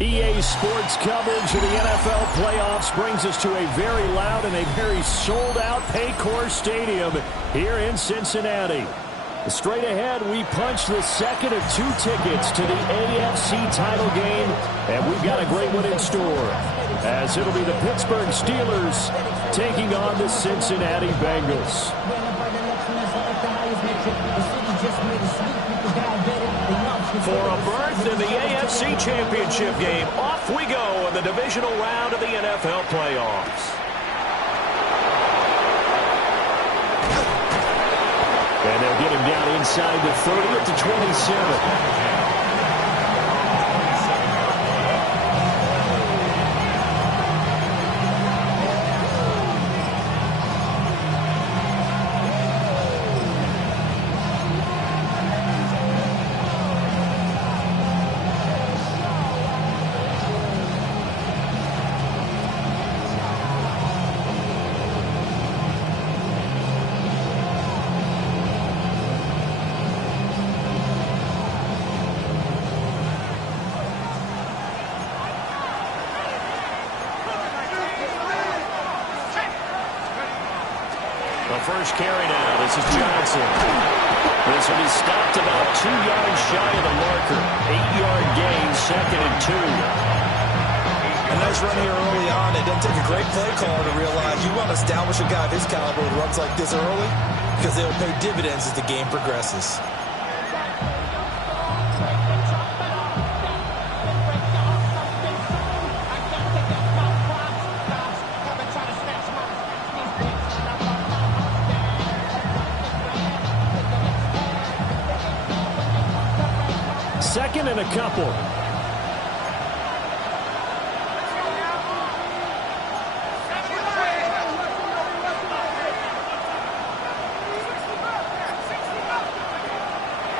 EA Sports coverage of the NFL playoffs brings us to a very loud and a very sold-out Paycor Stadium here in Cincinnati. Straight ahead, we punch the second of 2 tickets to the AFC title game, and we've got a great one in store, as it'll be the Pittsburgh Steelers taking on the Cincinnati Bengals. For a berth in the AFC Championship game, off we go in the divisional round of the NFL playoffs. And they'll get him down inside the 30 at the 27. First carry now. This is Johnson. This one is stopped about 2 yards shy of the marker. 8-yard gain, 2nd and 2. A nice run here early on. It doesn't take a great play caller to realize you want to establish a guy of his caliber with runs like this early because they'll pay dividends as the game progresses. Second and a couple.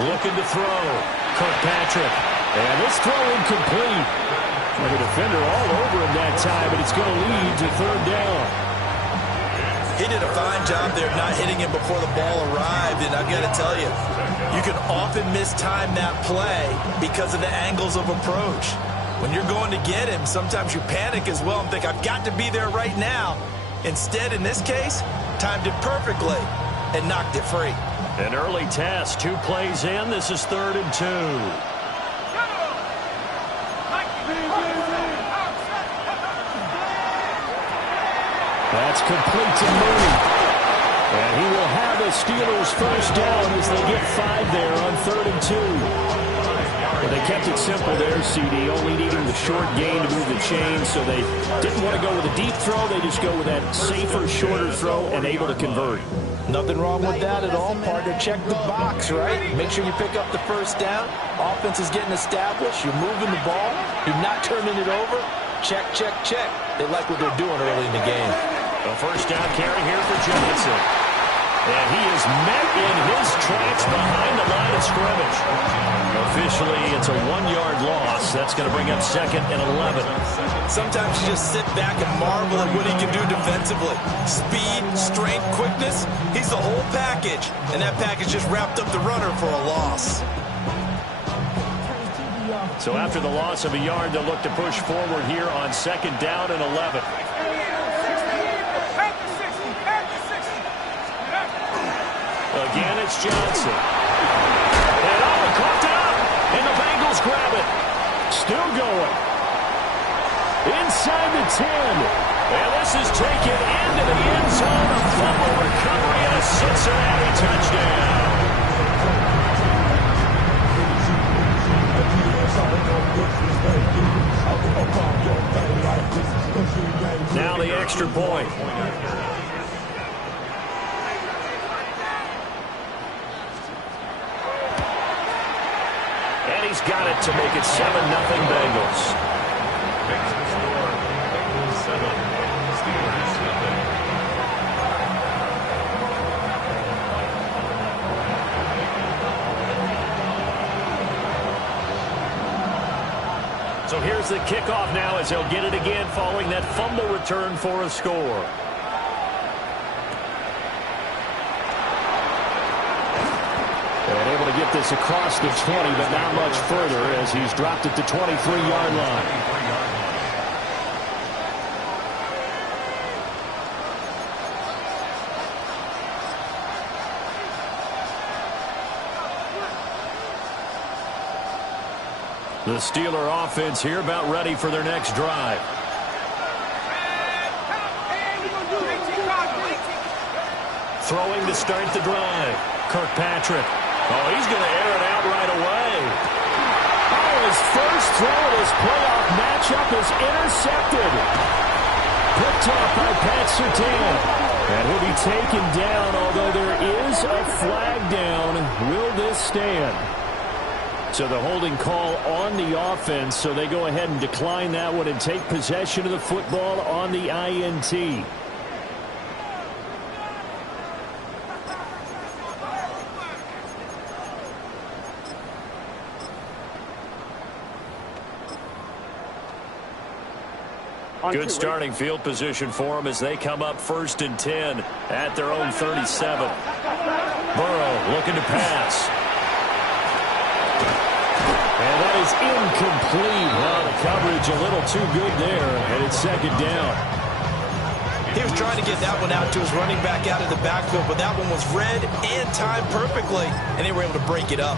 Looking to throw. Kirkpatrick. And this throw incomplete. Like a defender all over him that time, but it's going to lead to 3rd down. He did a fine job there not hitting him before the ball arrived, and I've got to tell you, you can often mistime that play because of the angles of approach. When you're going to get him, sometimes you panic as well and think, I've got to be there right now. Instead, in this case, timed it perfectly and knocked it free. An early test, 2 plays in. This is 3rd and 2. That's complete to Mooney. And he will have the Steelers first down as they get 5 there on 3rd and 2. But they kept it simple there, CD, only needing the short gain to move the chains, so they didn't want to go with a deep throw. They just go with that safer, shorter throw and able to convert. Nothing wrong with that at all, partner. Check the box, right? Make sure you pick up the first down. Offense is getting established. You're moving the ball. You're not turning it over. Check, check, check. They like what they're doing early in the game. A first down carry here for Johnson. And he is met in his tracks behind the line of scrimmage. Officially, it's a 1-yard loss. That's going to bring up 2nd and 11. Sometimes you just sit back and marvel at what he can do defensively. Speed, strength, quickness. He's the whole package. And that package just wrapped up the runner for a loss. So after the loss of a yard, they'll look to push forward here on 2nd down and 11. Again, it's Johnson. And coughed it up. And the Bengals grab it. Still going. Inside the 10. And this is taken into the end zone. A fumble recovery and a Cincinnati touchdown. Now the extra point. And he's got it to make it 7-0 Bengals. So here's the kickoff now as they'll get it again following that fumble return for a score. And able to get get this across the 20, but not much further as he's dropped at the 23-yard line. The Steeler offense here about ready for their next drive. Throwing to start the drive. Kirkpatrick. Oh, he's going to air it out right away. Oh, his first throw in his playoff matchup is intercepted. Picked off by Pat Surtain. And he'll be taken down, although there is a flag down. Will this stand? So the holding call on the offense, so they go ahead and decline that one and take possession of the football on the INT. Good starting field position for them as they come up 1st and 10 at their own 37. Burrow looking to pass. And that is incomplete. Well, the coverage a little too good there, and it's 2nd down. He was trying to get that one out to his running back out of the backfield, but that one was read and timed perfectly, and they were able to break it up.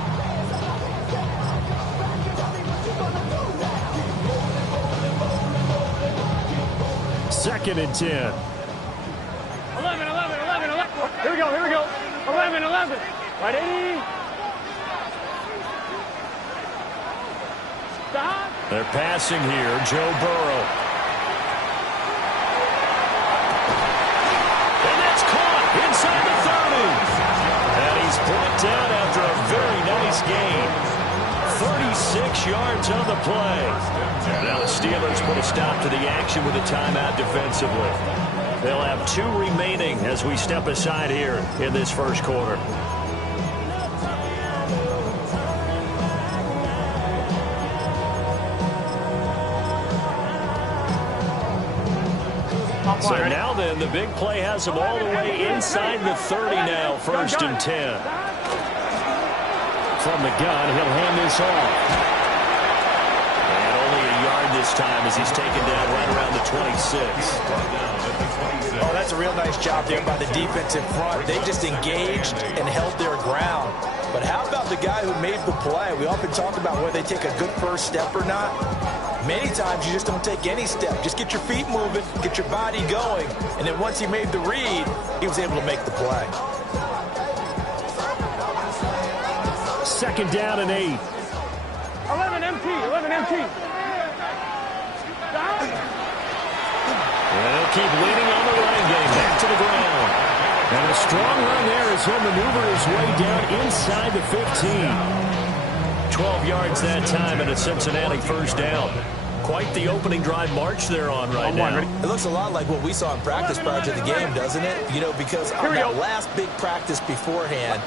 Second and 10. 11. Here we go. 11. Right, 80. Stop. They're passing here. Joe Burrow. And that's caught inside the 30. And he's brought down after a very nice gain. 36 yards on the play. Now the Steelers put a stop to the action with a timeout defensively. They'll have 2 remaining as we step aside here in this first quarter. So now then, the big play has them all the way inside the 30 now, 1st and 10. From the gun, he'll hand this off. And only a yard this time as he's taken down right around the 26. Oh, that's a real nice job there by the defense in front. They just engaged and held their ground. But how about the guy who made the play? We often talk about whether they take a good first step or not. Many times you just don't take any step. Just get your feet moving, get your body going, and then once he made the read, he was able to make the play. 2nd down and 8. 11 empty. And they'll keep leaning on the running game. Back to the ground. And a strong run there as he'll maneuver his way down inside the 15. 12 yards that time and a Cincinnati 1st down. Quite the opening drive march they're on right now. It looks a lot like what we saw in practice prior to the game, doesn't it? You know, because on that last big practice beforehand,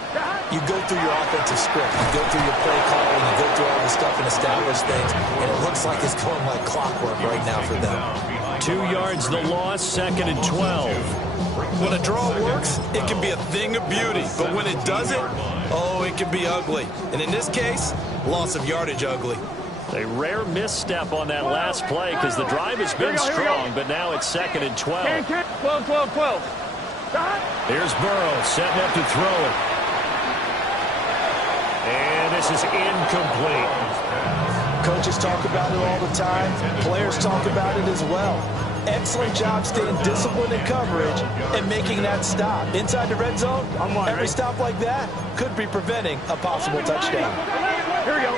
you go through your offensive script, you go through your play calling, you go through all the stuff and establish things, and it looks like it's going like clockwork right now for them. 2 yards the loss, 2nd and 12. When a draw works, it can be a thing of beauty, but when it doesn't, oh, it can be ugly. And in this case, loss of yardage ugly. A rare misstep on that last play because the drive has been strong, but now it's 2nd and 12. 12. Here's Burrow setting up to throw it. And this is incomplete. Coaches talk about it all the time. Players talk about it as well. Excellent job staying disciplined in coverage and making that stop. Inside the red zone, every stop like that could be preventing a possible touchdown. Here we go.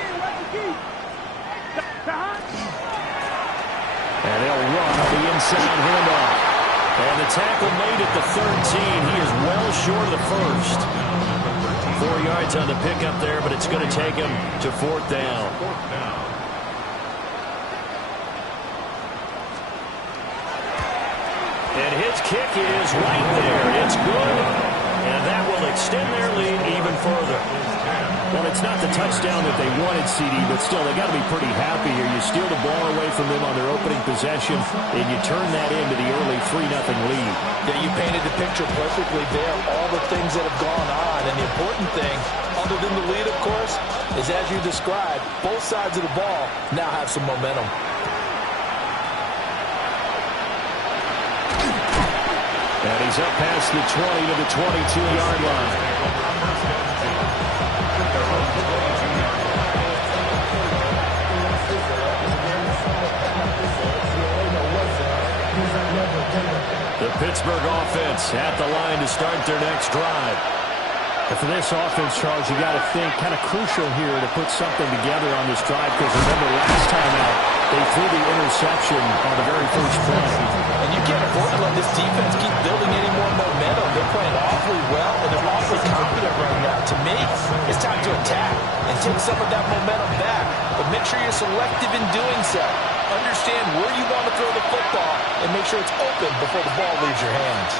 And they'll run on the inside handoff. And the tackle made at the 13. He is well short of the first. 4 yards on the pickup there, but it's going to take him to 4th down. And his kick is right there. It's good. And that will extend their lead even further. Well, it's not the touchdown that they wanted, CD, but still, they got to be pretty happy here. You steal the ball away from them on their opening possession, and you turn that into the early 3-0 lead. Yeah, you painted the picture perfectly there, all the things that have gone on. And the important thing, other than the lead, of course, is as you described, both sides of the ball now have some momentum. And he's up past the 20 to the 22-yard line. The Pittsburgh offense at the line to start their next drive. And for this offense, Charles, you got to think kind of crucial here to put something together on this drive, because remember last time out, they threw the interception on the very first play. And you can't afford to let this defense keep building any more momentum. They're playing awfully well, and they're awfully confident right now. To me, it's time to attack and take some of that momentum back. But make sure you're selective in doing so. Understand where you want to throw the football and make sure it's open before the ball leaves your hands.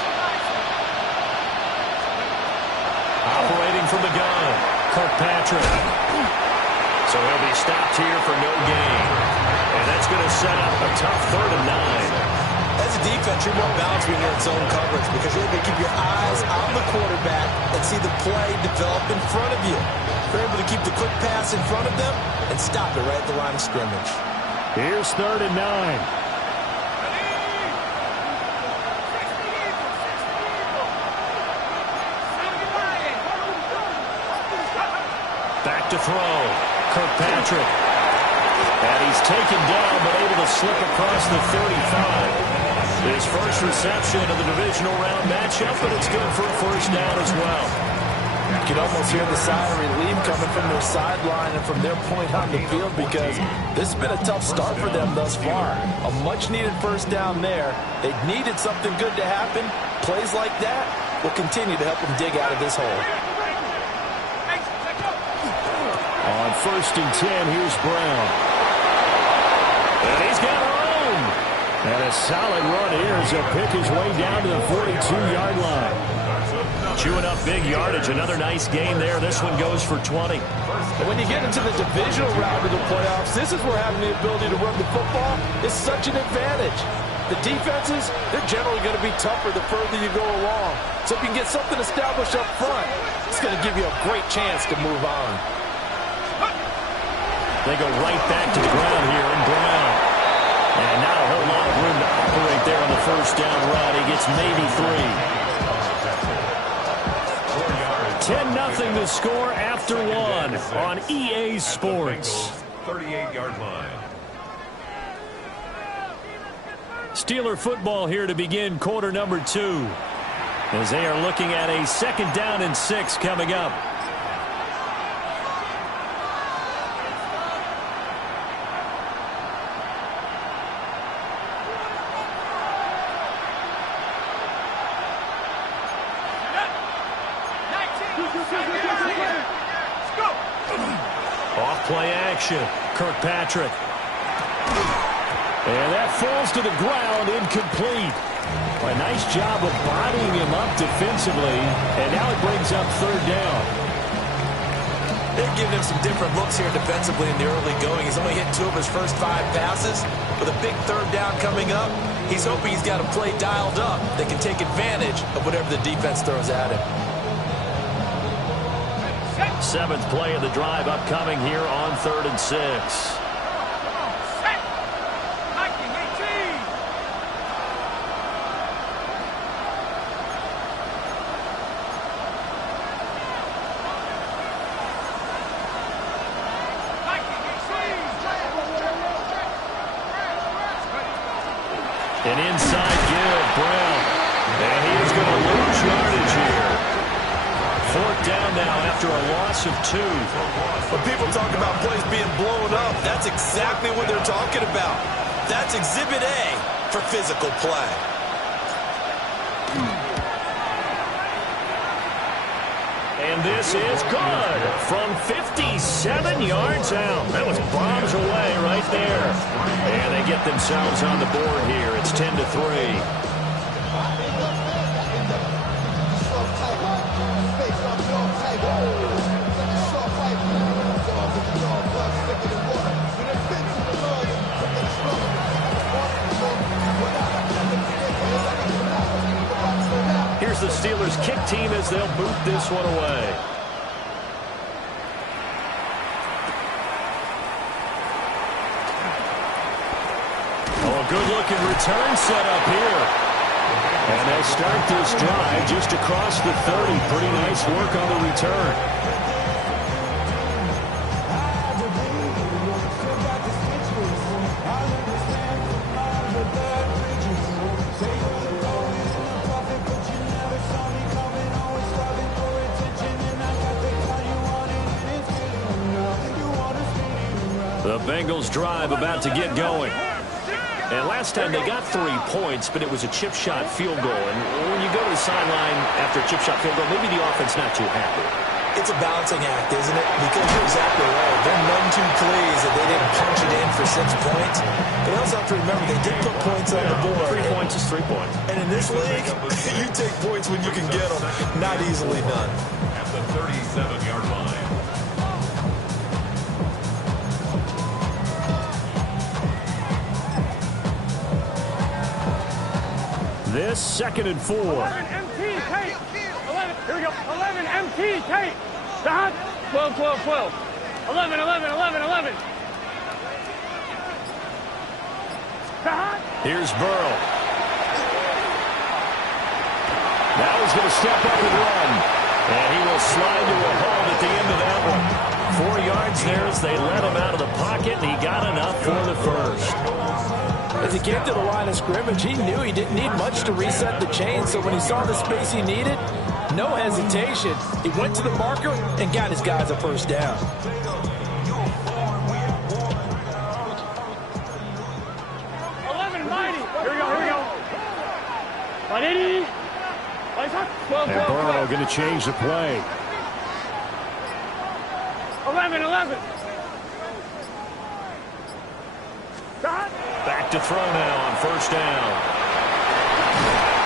Operating from the gun, Kirkpatrick. So he'll be stopped here for no gain. And that's going to set up a tough 3rd and 9. As a defense, you're more balanced when you're in zone coverage because you're able to keep your eyes on the quarterback and see the play develop in front of you. You're able to keep the quick pass in front of them and stop it right at the line of scrimmage. Here's 3rd and 9. Back to throw. Kirkpatrick. And he's taken down, but able to slip across the 35. His first reception of the divisional round matchup, but it's good for a first down as well. You can almost hear the sigh of relief coming from their sideline and from their point on the field, because this has been a tough start for them thus far. A much-needed first down there. They needed something good to happen. Plays like that will continue to help them dig out of this hole. On 1st and 10, here's Brown. And he's got room. And a solid run here as he'll pick his way down to the 42-yard line. Chewing up big yardage. Another nice gain there. This one goes for 20. And when you get into the divisional round of the playoffs, this is where having the ability to run the football is such an advantage. The defenses, they're generally going to be tougher the further you go along. So if you can get something established up front, it's going to give you a great chance to move on. They go right back to the ground here in Brown. And not a whole lot of room to operate there on the first down run. He gets maybe 3. 10-0 to score after 1 on EA Sports. 38-yard line. Steeler football here to begin quarter number 2. As they are looking at a 2nd down and 6 coming up. Off play action. Kirkpatrick. And that falls to the ground, incomplete. A nice job of bodying him up defensively. And now it brings up 3rd down. They're giving him some different looks here defensively in the early going. He's only hit 2 of his first 5 passes. With a big 3rd down coming up, he's hoping he's got a play dialed up that can take advantage of whatever the defense throws at him. 7th play of the drive upcoming here on 3rd and 6. An inside give, Brown. And he is going to lose yardage here. 4th down now after a loss of 2. When people talk about plays being blown up, that's exactly what they're talking about. That's Exhibit A for physical play. And this is good from 57 yards out. That was bombs away right there. And they get themselves on the board here. It's 10-3. the Steelers' kick team as they'll boot this one away. Oh, a good-looking return set up here. And they start this drive just across the 30. Pretty nice work on the return. The Bengals drive about to get going. And last time they got 3 points, but it was a chip shot field goal. And when you go to the sideline after a chip shot field goal, maybe the offense not too happy. It's a balancing act, isn't it? Because you're exactly right. They're none too pleased that they didn't punch it in for 6 points. But you also have to remember they did put points on the board. 3 points is 3 points. And in this league, you take points when you can get them. Not easily done. At the 37-yard line. This 2nd and 4. 11 MT tape. 11. Here we go. 11 MT tape. Stop. 12, 12, 12. 11, 11, 11, 11. Stop. Here's Burrow. Now he's going to step up and run. And he will slide to a halt at the end of that one. 4 yards there as they let him out of the pocket, and he got enough for the first. As he came to the line of scrimmage, he knew he didn't need much to reset the chain. So when he saw the space he needed, no hesitation. He went to the marker and got his guys a first down. And Burrow going to change the play. 11, 11. Back to throw now on first down.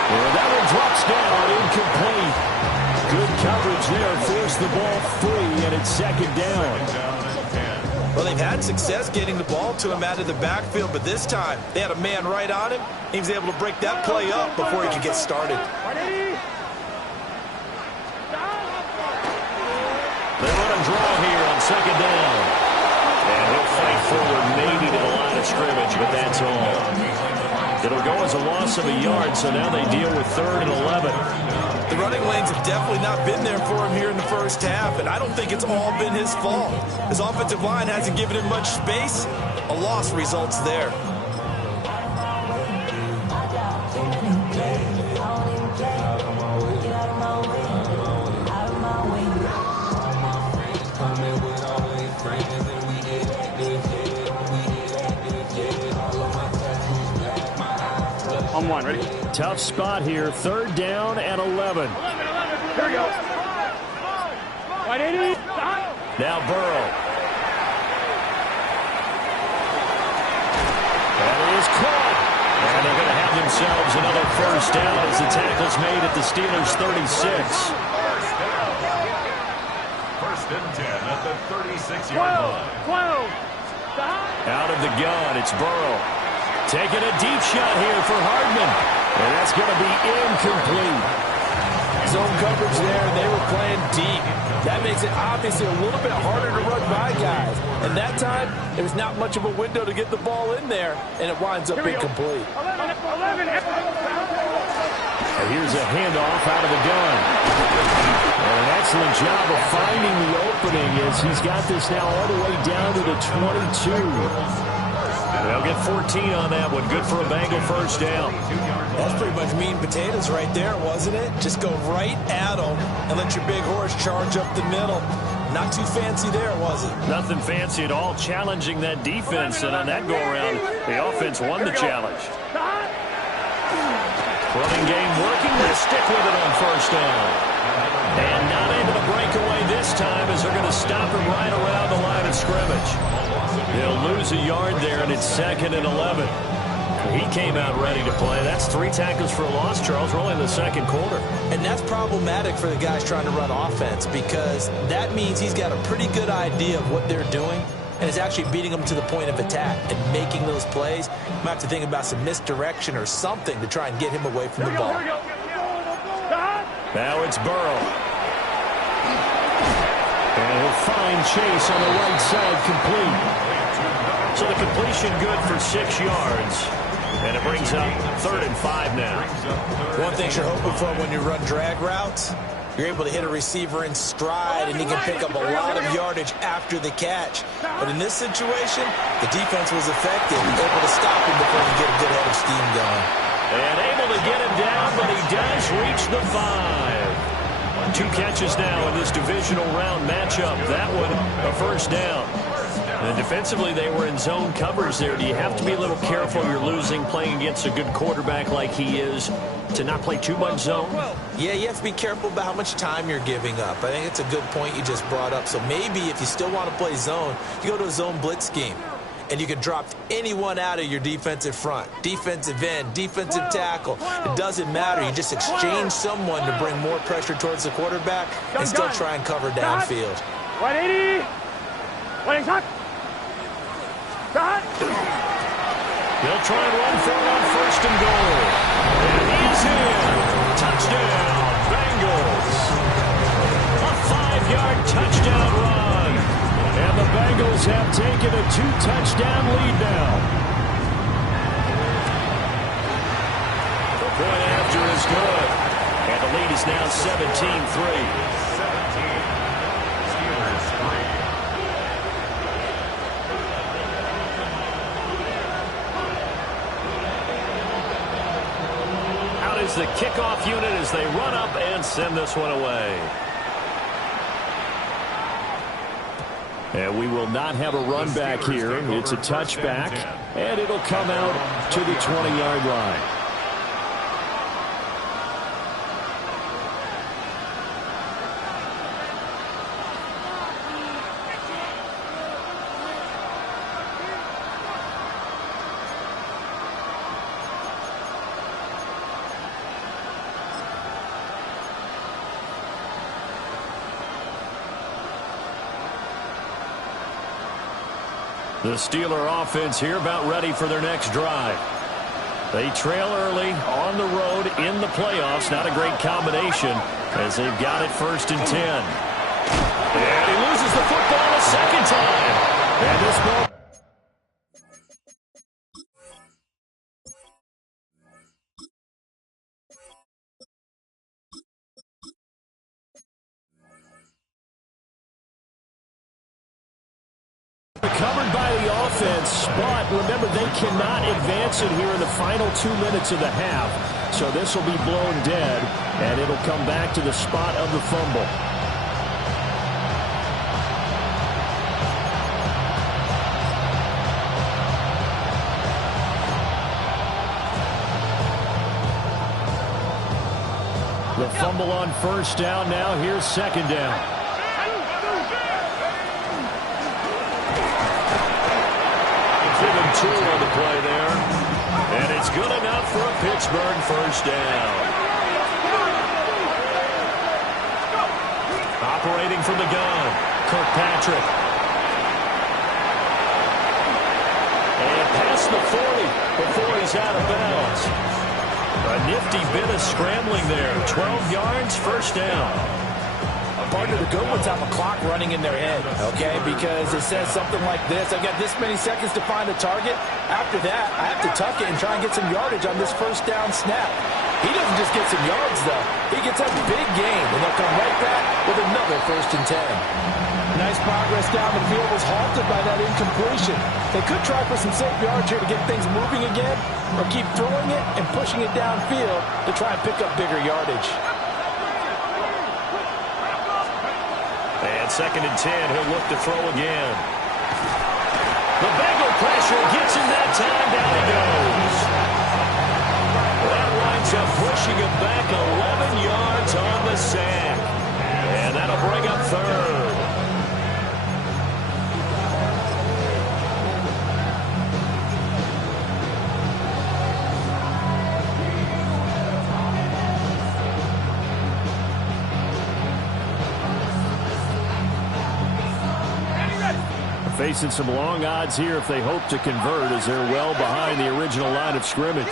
Well, that one drops down, incomplete. Good coverage there, forced the ball free, and it's 2nd down. Well, they've had success getting the ball to him out of the backfield, but this time they had a man right on him. He was able to break that play up before he could get started. They let him draw here on 2nd down. And he'll fight forward maybe to the line of scrimmage, but that's all. It'll go as a loss of a yard, so now they deal with 3rd and 11. The running lanes have definitely not been there for him here in the first half, and I don't think it's all been his fault. His offensive line hasn't given him much space. A loss results there. On one, ready? Tough spot here, 3rd down and 11. 11, 11. Here we go. 180. Now Burrow. That is caught. And they're going to have themselves another first down as the tackle's made at the Steelers' 36. First and 10 at the 36-yard line. 12. Out of the gun, it's Burrow. Taking a deep shot here for Hardman. And that's going to be incomplete. Zone coverage there, they were playing deep. That makes it obviously a little bit harder to run by guys. And that time, there's not much of a window to get the ball in there, and it winds up incomplete. 11. And here's a handoff out of the gun. And an excellent job of finding the opening as he's got this now all the way down to the 22. They'll get 14 on that one. Good for a Bengal first down. That's pretty much meat and potatoes right there, wasn't it? Just go right at them and let your big horse charge up the middle. Not too fancy there, was it? Nothing fancy at all, challenging that defense. And on that go-around, the offense won the challenge. Running game working. They stick with it on first down. And not able to break away this time as they're going to stop him right around the line of scrimmage. They'll lose a yard there, and it's 2nd and 11. He came out ready to play. That's 3 tackles for a loss, Charles. We're only in the 2nd quarter. And that's problematic for the guys trying to run offense because that means he's got a pretty good idea of what they're doing and is actually beating them to the point of attack and making those plays. Might have to think about some misdirection or something to try and get him away from the ball. Here we go. Now it's Burrow. And he'll find Chase on the right side, complete. So the completion good for 6 yards. And it brings up 3rd and 5 now. One thing you're hoping for when you run drag routes, you're able to hit a receiver in stride, and he can pick up a lot of yardage after the catch. But in this situation, the defense was effective, able to stop him before he get a good head of steam going. And able to get him down, but he does reach the 5. 2 catches now in this divisional round matchup. That one, a first down. And defensively, they were in zone coverage there. Do you have to be a little careful? You're losing, playing against a good quarterback like he is, to not play too much zone? Yeah, you have to be careful about how much time you're giving up. I think it's a good point you just brought up. So maybe if you still want to play zone, you go to a zone blitz scheme. And you can drop anyone out of your defensive front. Defensive end, defensive tackle. It doesn't matter. You just exchange someone to bring more pressure towards the quarterback and still try and cover downfield. 180. 180. They'll try and run for it on 1st and goal. And he's in. Touchdown, Bengals. A 5-yard touchdown run. And the Bengals have taken a 2-touchdown lead now. The point after is good. And the lead is now 17-3. Is the kickoff unit as they run up and send this one away. And we will not have a run back here. It's a touchback, and it'll come out to the 20-yard line. The Steeler offense here about ready for their next drive. They trail early on the road in the playoffs. Not a great combination as they've got it 1st and 10. And he loses the football a second time. And this ball. Covered by the offense, but remember, they cannot advance it here in the final 2 minutes of the half. So this will be blown dead, and it'll come back to the spot of the fumble. The fumble on 1st down. Now here's 2nd down. Two on the play there. And it's good enough for a Pittsburgh 1st down. Operating from the gun, Kirkpatrick. And past the 40 before he's out of bounds. A nifty bit of scrambling there. 12 yards, 1st down. Partner, the good ones have a clock running in their head, okay? Because it says something like this. I've got this many seconds to find a target. After that, I have to tuck it and try and get some yardage on this 1st down snap. He doesn't just get some yards, though. He gets a big gain, and they'll come right back with another 1st and 10. Nice progress down the field was halted by that incompletion. They could try for some safe yards here to get things moving again, or keep throwing it and pushing it downfield to try and pick up bigger yardage. And 2nd and 10, he'll look to throw again. The Bengal pressure gets him that time. Down he goes. That winds up pushing him back 11 yards on the sack. And that'll bring up 3rd. Facing some long odds here if they hope to convert, as they're well behind the original line of scrimmage.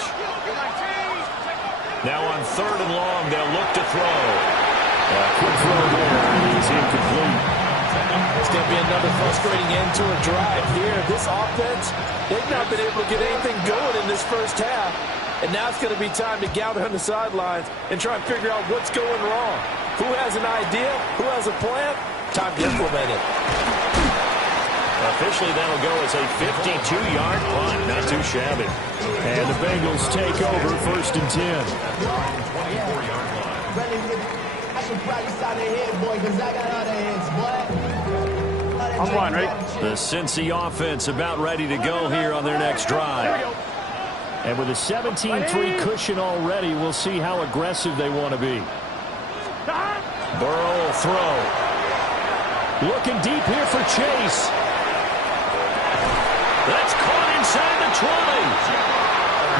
Now on 3rd and long, they'll look to throw. Quick throw there. He's incomplete. It's going to be another frustrating end to a drive here. This offense, they've not been able to get anything going in this first half. And now it's going to be time to gather on the sidelines and try and figure out what's going wrong. Who has an idea? Who has a plan? Time to implement it. Officially, that'll go as a 52-yard punt. Not too shabby. And the Bengals take over 1st and 10. 24-yard line. I should probably start ahead, boy, because I got other hands, boy. I'm fine, right? The Cincy offense about ready to go here on their next drive. And with a 17-3 cushion already, we'll see how aggressive they want to be. Burrow will throw. Looking deep here for Chase. That's caught inside the 20.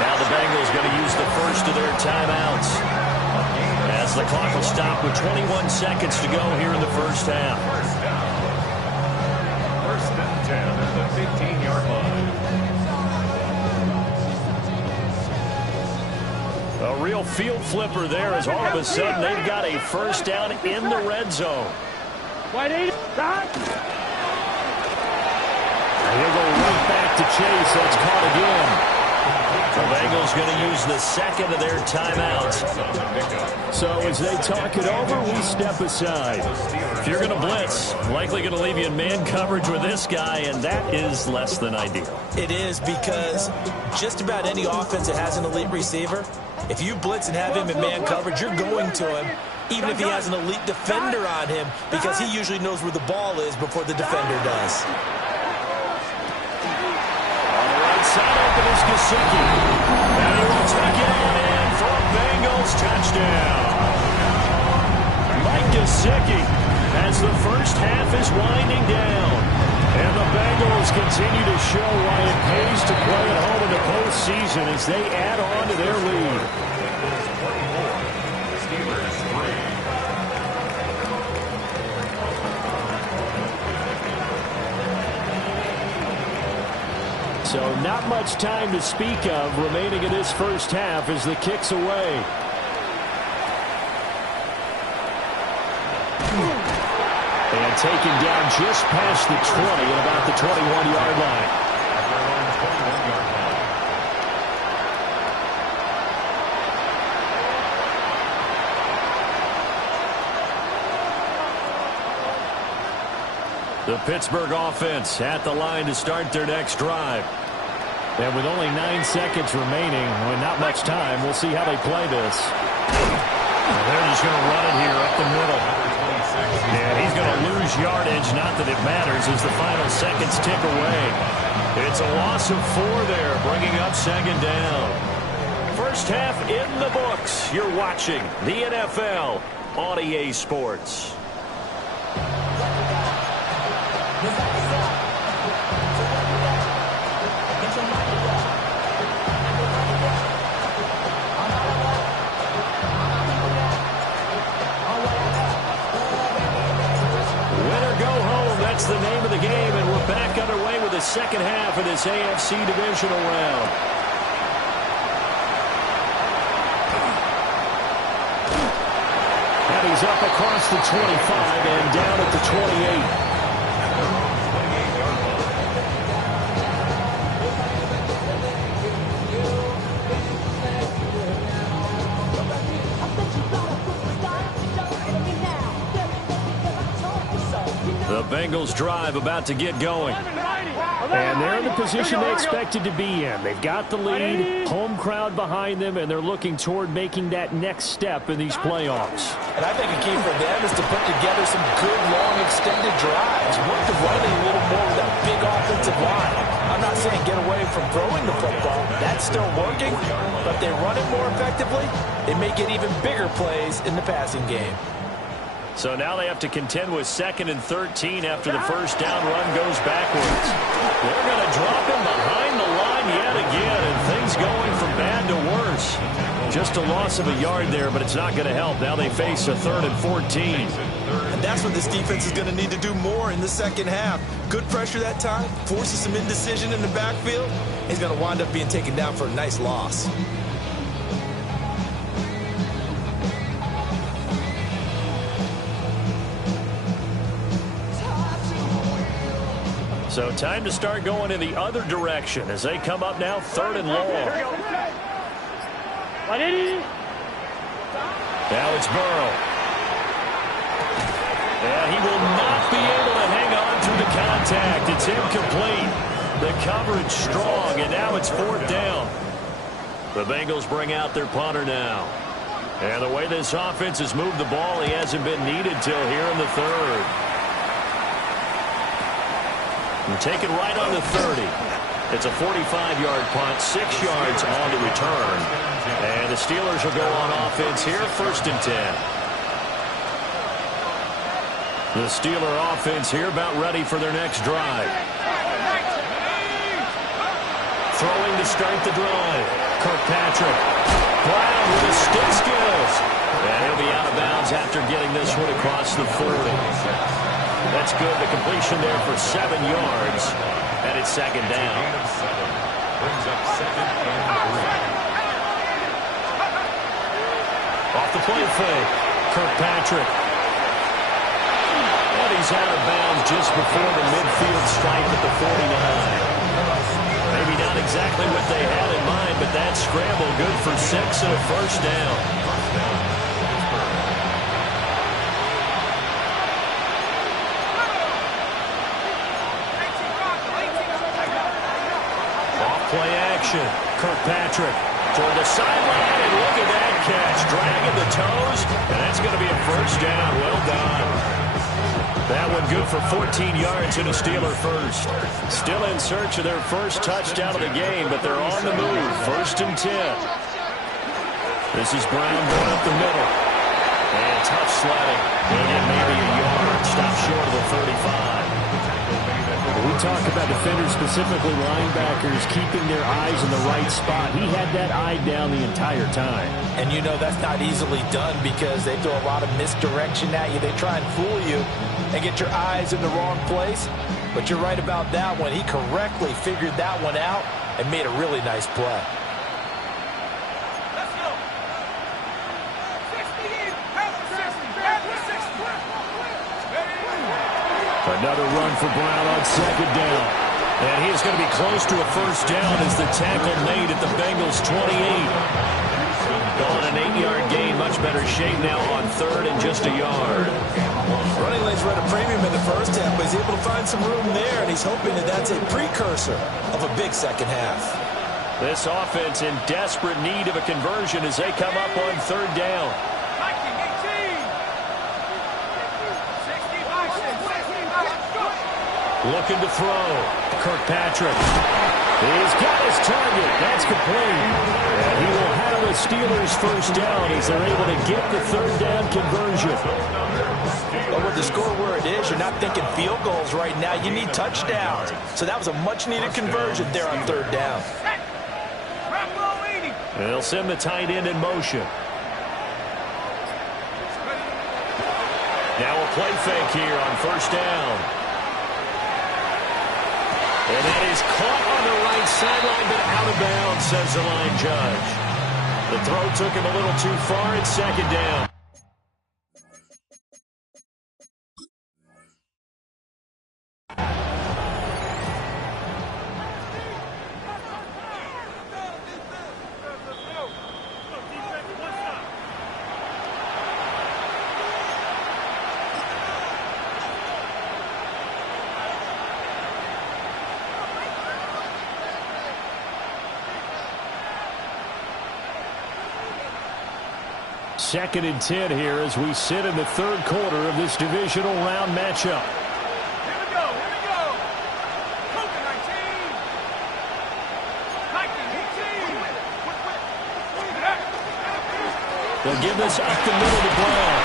Now the Bengals going to use the first of their timeouts, as the clock will stop with 21 seconds to go here in the first half. 1st and 10 at the 15-yard line. A real field flipper there, as all of a sudden they've got a first down in the red zone. And he'll go right back to Chase. That's caught again. The Bengals going to use the second of their timeouts. So as they talk it over, we step aside. If you're going to blitz, likely going to leave you in man coverage with this guy, and that is less than ideal. It is, because just about any offense that has an elite receiver, if you blitz and have him in man coverage, you're going to him, even if he has an elite defender on him, because he usually knows where the ball is before the defender does. Side open is Gesicki. And he will take it on in for a Bengals touchdown. Mike Gesicki, as the first half is winding down. And the Bengals continue to show why it pays to play at home in the postseason as they add on to their lead. Steelers 3. So not much time to speak of remaining in this first half as the kick's away. And taken down just past the 20 at about the 21-yard line. The Pittsburgh offense at the line to start their next drive. And with only 9 seconds remaining, with not much time, we'll see how they play this. And they're just going to run it here up the middle. And he's going to lose yardage, not that it matters, as the final seconds tick away. It's a loss of 4 there, bringing up 2nd down. First half in the books. You're watching the NFL on EA Sports. That's the name of the game, and we're back underway with the second half of this AFC divisional round. And he's up across the 25 and down at the 28. The Bengals drive about to get going. And they're in the position they expected to be in. They've got the lead, home crowd behind them, and they're looking toward making that next step in these playoffs. And I think a key for them is to put together some good, long, extended drives. Work the running a little more with that big offensive line. I'm not saying get away from throwing the football. That's still working. But if they run it more effectively, they may get even bigger plays in the passing game. So now they have to contend with 2nd and 13 after the first down run goes backwards. They're going to drop him behind the line yet again, and things going from bad to worse. Just a loss of a yard there, but it's not going to help. Now they face a 3rd and 14. And that's what this defense is going to need to do more in the second half. Good pressure that time, forces some indecision in the backfield. He's going to wind up being taken down for a nice loss. So time to start going in the other direction as they come up now 3rd and long. Now it's Burrow. And he will not be able to hang on through the contact. It's incomplete. The coverage strong, and now it's 4th down. The Bengals bring out their punter now. And the way this offense has moved the ball, he hasn't been needed till here in the 3rd. And take it right on the 30. It's a 45-yard punt, 6 yards on the return. And the Steelers will go on offense here, 1st and 10. The Steeler offense here about ready for their next drive. Throwing to start the drive. Kirkpatrick. Brown with his stick skills. And he'll be out of bounds after getting this one across the 40. That's good. The completion there for 7 yards. And it's 2nd down. Brings up 2nd and 3. Off the play fake. Kirkpatrick. And he's out of bounds just before the midfield stripe at the 49. Maybe not exactly what they had in mind, but that scramble good for 6 and a 1st down. Off-play action. Kirkpatrick toward the sideline, and look at that catch. Dragging the toes, and that's going to be a 1st down. Well done. That one good for 14 yards and a Steeler first. Still in search of their first touchdown of the game, but they're on the move. 1st and 10. This is Brown going up the middle. And tough sledding. And then maybe a yard. Stop short of the 35. We talk about defenders, specifically linebackers, keeping their eyes in the right spot. He had that eye down the entire time. And you know that's not easily done because they throw a lot of misdirection at you. They try and fool you and get your eyes in the wrong place. But you're right about that one. He correctly figured that one out and made a really nice play. Another run for Brown on 2nd down. And he is going to be close to a 1st down as the tackle made at the Bengals 28. On an 8-yard gain, much better shape now on 3rd and just a yard. Running lanes were at a premium in the first half, but he's able to find some room there, and he's hoping that that's a precursor of a big second half. This offense in desperate need of a conversion as they come up on 3rd down. Looking to throw. Kirkpatrick. He's got his target. That's complete. And he will have a Steelers 1st down as they're able to get the 3rd down conversion. But with the score where it is, you're not thinking field goals right now. You need touchdowns. So that was a much-needed conversion there on 3rd down. They'll send the tight end in motion. Now a play fake here on 1st down. And that is caught on the right sideline, but out of bounds, says the line judge. The throw took him a little too far. It's 2nd down. Second and 10 here as we sit in the 3rd quarter of this divisional round matchup. Here we go. Coach 19. They'll give this up the middle to Brown.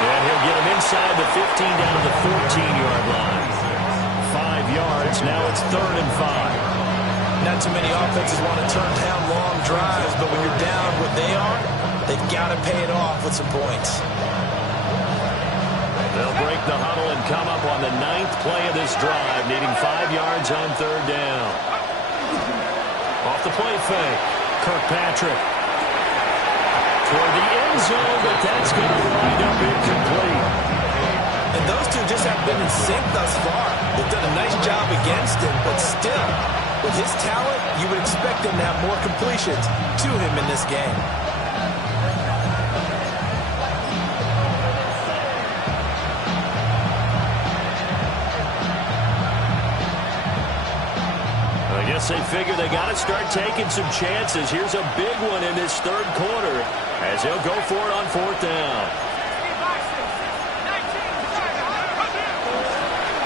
And he'll get him inside the 15 down to the 14-yard line. 5 yards. Now it's 3rd and 5. Not too many offenses want to turn down long drives, but when you're down what they are, they've got to pay it off with some points. They'll break the huddle and come up on the 9th play of this drive, needing 5 yards on 3rd down. Off the play fake. Kirkpatrick. Toward the end zone, but that's going to wind up incomplete. And those two just haven't been in sync thus far. They've done a nice job against him, but still, with his talent, you would expect him to have more completions to him in this game. I guess they figure they got to start taking some chances. Here's a big one in this third quarter as he'll go for it on fourth down.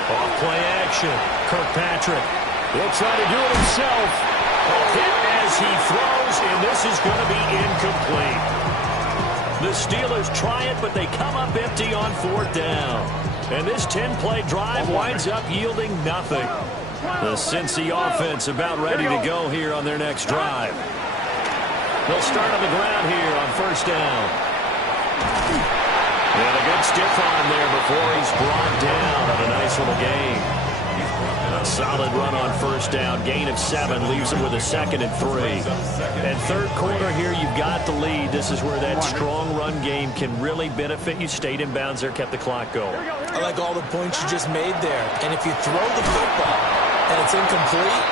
Off-play action. Kirkpatrick. He'll try to do it himself. A hit as he throws, and this is going to be incomplete. The Steelers try it, but they come up empty on fourth down. And this 10-play drive winds up yielding nothing. The Cincy offense about ready to go here on their next drive. They'll start on the ground here on first down. And a good stiff arm there before he's brought down on a nice little gain. A solid run on first down. Gain of 7 leaves him with a 2nd and 3. And third quarter here, you've got the lead. This is where that strong run game can really benefit you. Stayed in bounds there, kept the clock going. I like all the points you just made there. And if you throw the football and it's incomplete,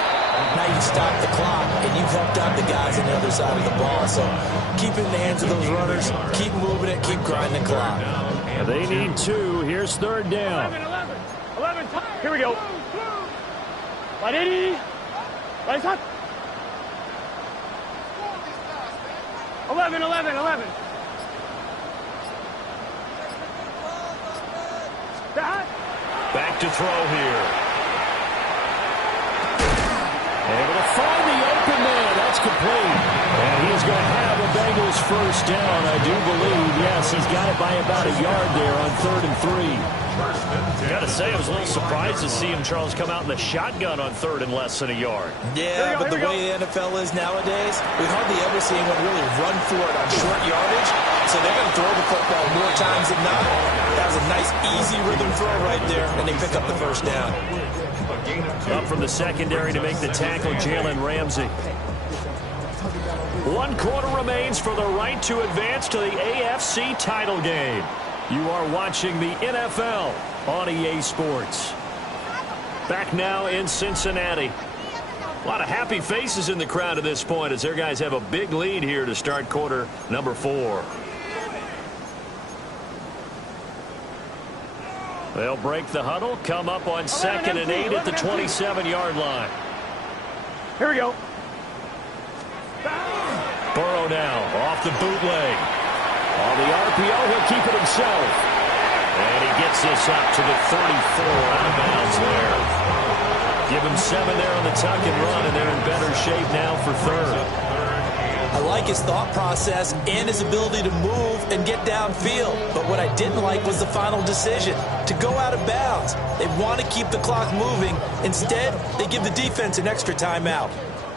now you stop the clock, and you've helped out the guys on the other side of the ball. So keep it in the hands of those runners, keep moving it, keep grinding the clock. They need 2. Here's third down. 11. Here we go. 180. 11. Back to throw here. Able to find the open man. That's complete. And he's going to have a Bengals first down, I do believe. Yes, he's got it by about a yard there on 3rd and 3. Got to say, I was a little surprised to see him, Charles, come out in the shotgun on 3rd and less than a yard. Yeah, but the way the NFL is nowadays, we hardly ever see anyone really run for it on short yardage. So they're going to throw the football more times than not. That was a nice, easy rhythm throw right there, and they pick up the first down. Up from the secondary to make the tackle, Jalen Ramsey. 1 quarter remains for the right to advance to the AFC title game. You are watching the NFL on EA Sports. Back now in Cincinnati. A lot of happy faces in the crowd at this point as their guys have a big lead here to start quarter number 4. They'll break the huddle, come up on 2nd and 8 at the 27-yard line. Here we go. Burrow now off the bootleg. On the RPO, he'll keep it himself. And he gets this up to the 34 out of bounds there. Give him 7 there on the tuck and run, and they're in better shape now for 3rd. I like his thought process and his ability to move and get downfield. But what I didn't like was the final decision, to go out of bounds. They want to keep the clock moving. Instead, they give the defense an extra timeout.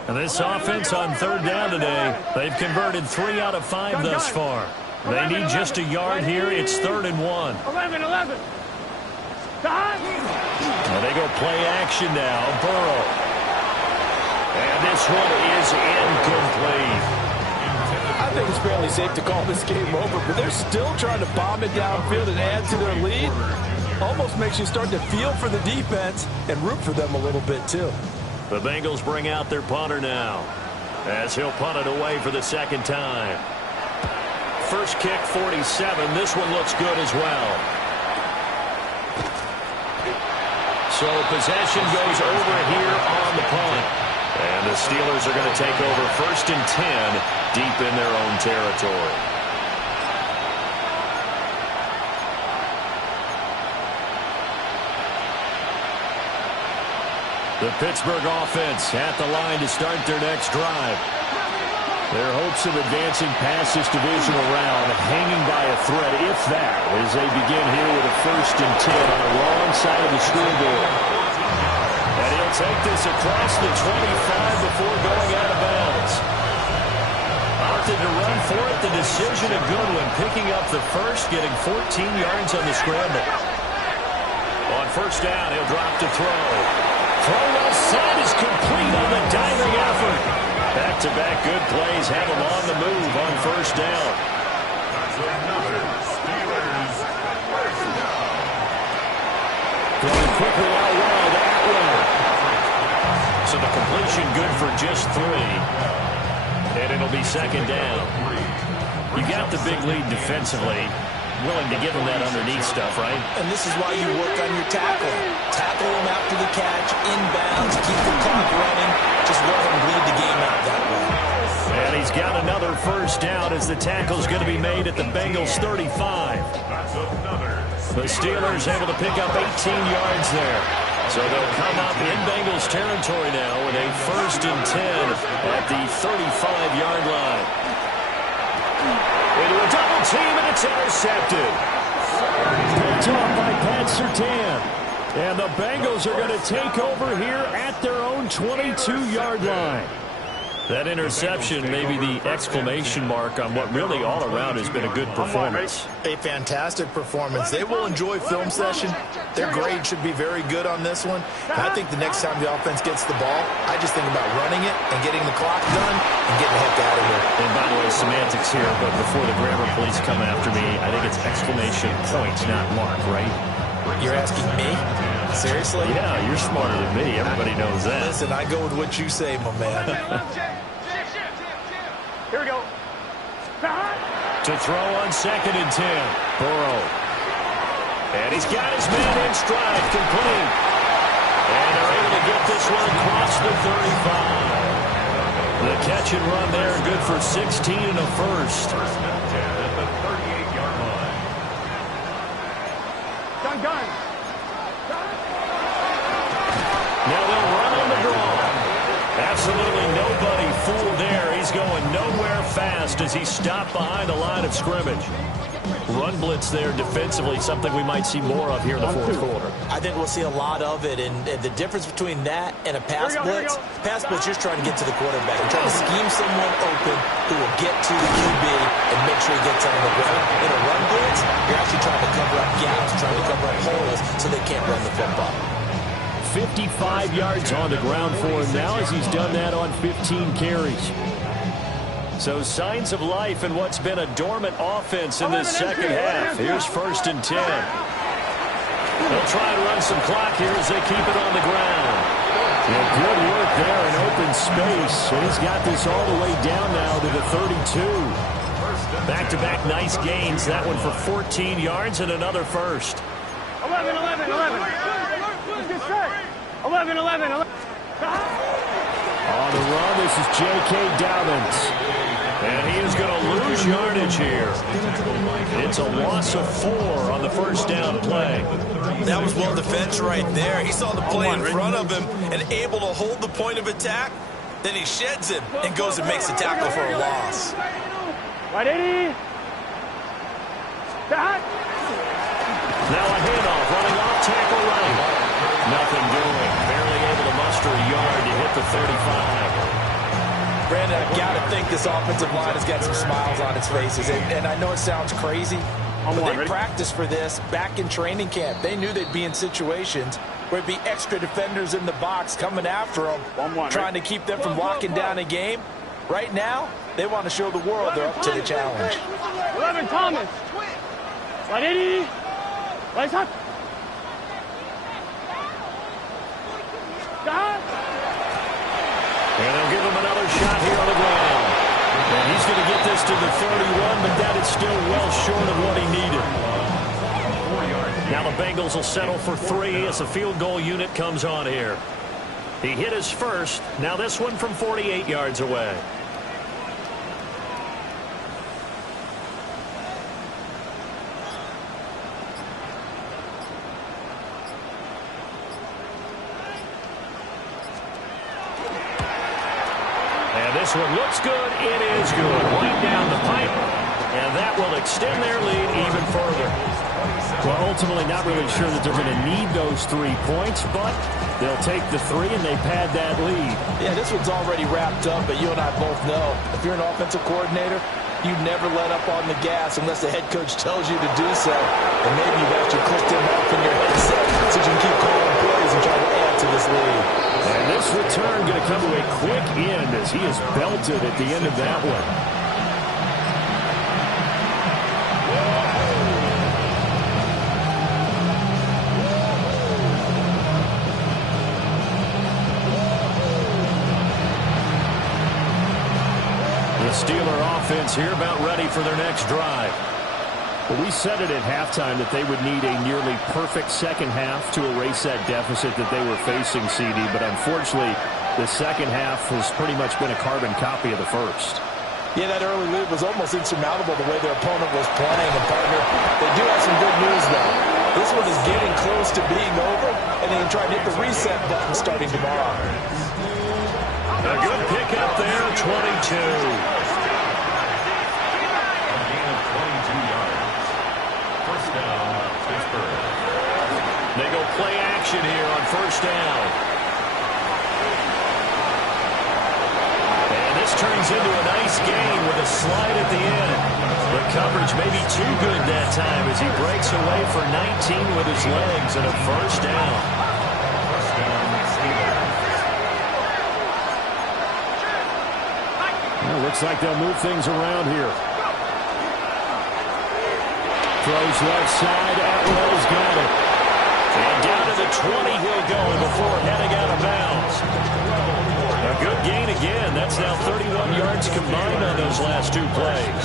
And this offense on 3rd down today, they've converted 3 out of 5 thus far. They need just a yard here. It's 3rd and 1. 11. And they go play action now. Burrow. And this one is incomplete. I think it's fairly safe to call this game over, but they're still trying to bomb it downfield and add to their lead. Almost makes you start to feel for the defense and root for them a little bit, too. The Bengals bring out their punter now as he'll punt it away for the 2nd time. First kick, 47. This one looks good as well. So possession goes over here on the punt. And the Steelers are going to take over 1st and 10 deep in their own territory. The Pittsburgh offense at the line to start their next drive. Their hopes of advancing past this divisional round hanging by a thread, if that, as they begin here with a 1st and 10 on the wrong side of the scoreboard. And he'll take this across the 25 before going out of bounds. Opted to run for it. The decision a good one. Picking up the first, getting 14 yards on the scramble. On 1st down, he'll drop to throw. Throw left side is complete on the diving effort. Back-to-back good plays have him on the move on 1st down. quickly out wide. Atwell. So the completion good for just 3. And it'll be second down. You got the big lead defensively. Willing to give them that underneath stuff, right? And this is why you work on your tackling. Tackle them after the catch, inbounds, keep the clock running. Just let them bleed the game out that way. And he's got another first down as the tackle's going to be made at the Bengals 35. The Steelers able to pick up 18 yards there. So they'll come up in Bengals territory now with a 1st and 10 at the 35-yard line. Into a double team, and it's intercepted. Picked off by Pat Surtain. And the Bengals are going to take over here at their own 22-yard line. That interception may be the exclamation mark on what really all around has been a good performance. A fantastic performance. They will enjoy film session. Their grade should be very good on this one. And I think the next time the offense gets the ball, I just think about running it and getting the clock done and getting the heck out of here. And by the way, semantics here, but before the grammar police come after me, I think it's exclamation point, not mark, right? You're asking me? Seriously? Yeah, you're smarter than me. Everybody knows that. Listen, I go with what you say, my man. Here we go. To throw on 2nd and 10. Burrow. And he's got his man in stride, complete. And they're able to get this one across the 35. The catch and run there, good for 16 and a first. Gun. Now they'll run on the draw. Absolutely nobody fooled there. He's going nowhere fast as he stopped behind the line of scrimmage. Run blitz there defensively, something we might see more of here in the fourth quarter. I think we'll see a lot of it, and the difference between that and a pass blitz, you're just trying to get to the quarterback. You're trying to scheme someone open who will get to the QB and make sure he gets on the ground. In a run blitz, you're actually trying to cover up gaps, trying to cover up holes so they can't run the football. 55 yards on the ground for him now as he's done that on 15 carries. So signs of life in what's been a dormant offense in this second half. Here's 1st and 10. They'll try to run some clock here as they keep it on the ground. Yeah, good work there in open space. And he's got this all the way down now to the 32. Back-to-back nice gains. That one for 14 yards and another first. 11. 11. On the run, this is J.K. Dobbins. And he is going to lose yardage here. It's a loss of 4 on the first down play. That was well defense right there. He saw the play in front of him and able to hold the point of attack. Then he sheds him and goes and makes a tackle for a loss. Right, 80. Now a handoff, running off tackle right. Nothing doing. Barely able to muster a yard to hit the 35. Brandon, I've got to think this offensive line has got some smiles on its faces. And I know it sounds crazy, but they practiced for this back in training camp. They knew they'd be in situations where it'd be extra defenders in the box coming after them, trying to keep them from locking down a game. Right now, they want to show the world they're up to the challenge. 11, Thomas. Right, 80. Right, up. And they'll give him another shot here on the ground. And he's going to get this to the 31, but that is still well short of what he needed. Now the Bengals will settle for 3 as the field goal unit comes on here. He hit his first. Now this one from 48 yards away. This one looks good. It is good. Right down the pipe. And that will extend their lead even further. Well, ultimately not really sure that they're going to need those 3 points, but they'll take the 3 and they pad that lead. Yeah, this one's already wrapped up, but you and I both know if you're an offensive coordinator, you never let up on the gas unless the head coach tells you to do so. And maybe you've actually clicked him off in your headset so you can keep calling plays and try to add to this lead. And this return going to come to a quick end as he is belted at the end of that one. The Steeler offense here about ready for their next drive. Well, we said it at halftime that they would need a nearly perfect second half to erase that deficit that they were facing, CD. But unfortunately, the second half has pretty much been a carbon copy of the first. Yeah, that early lead was almost insurmountable the way their opponent was playing. And, partner, they do have some good news, though. This one is getting close to being over, and they can try and hit the reset button starting tomorrow. A good pickup there, 22. They go play action here on first down. And this turns into a nice gain with a slide at the end. The coverage may be too good that time as he breaks away for 19 with his legs and a first down. Well, looks like they'll move things around here. Throws left side. Atwell's got it. And down to the 20 he'll go before heading out of bounds. A good gain again. That's now 31 yards combined on those last two plays.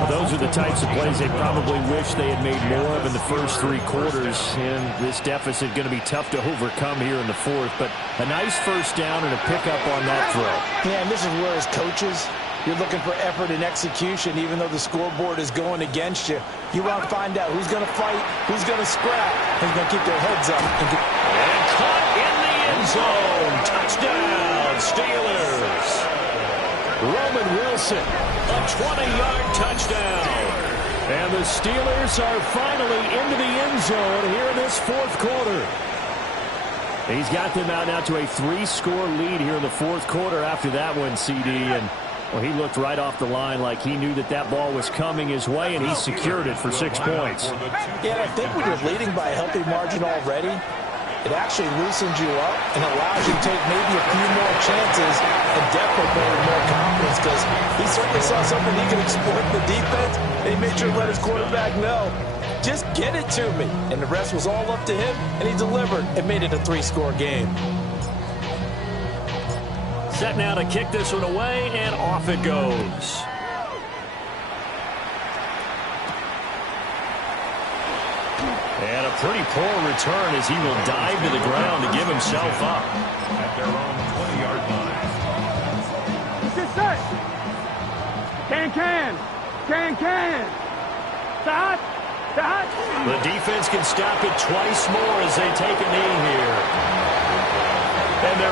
Well, those are the types of plays they probably wish they had made more of in the first three quarters. And this deficit going to be tough to overcome here in the fourth. But a nice first down and a pickup on that throw. Yeah, and this is where as coaches, you're looking for effort and execution, even though the scoreboard is going against you. You want to find out who's going to fight, who's going to scrap, who's going to keep their heads up. And caught in the end zone. Touchdown, Steelers. Roman Wilson, a 20-yard touchdown. And the Steelers are finally into the end zone here in this fourth quarter. He's got them out now to a 3-score lead here in the fourth quarter after that one, CD. And well, he looked right off the line like he knew that that ball was coming his way, and he secured it for 6 points. Yeah, I think when you're leading by a healthy margin already, it actually loosens you up and allows you to take maybe a few more chances and definitely play with more confidence because he certainly saw something he could exploit in the defense, and he made sure to let his quarterback know, just get it to me. And the rest was all up to him, and he delivered and made it a 3-score game. Set now to kick this one away, and off it goes. And a pretty poor return as he will dive to the ground to give himself up. At their own 20-yard line. Sit, set. Can. Stop. The defense can stop it twice more as they take a knee here. And they're